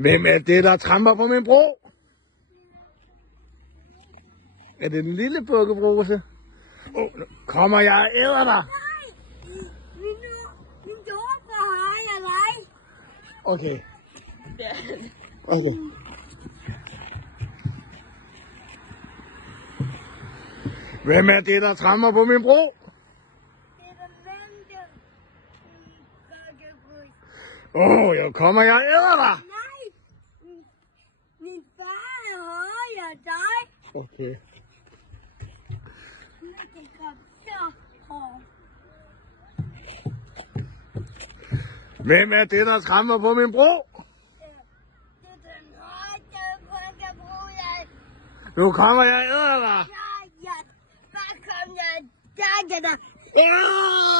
Hvem er det, der tramper på min bro? Er det den lille bukkebruse? Nu kommer jeg og æder dig. Nej! Min dåber har jeg dig. Okay. Okay. Hvem er det, der tramper på min bro? Det er den vente. Bukkebrus. Nu kommer jeg og æder dig. Nej! Min far er højere dig. Okay. Det kom så hårdt. Hvem er det, der tramper på min bro? Det er den højeste bukkebrus. Nu kommer jeg og æder dig. Ja, bare kom jeg. Der er det der. Ja!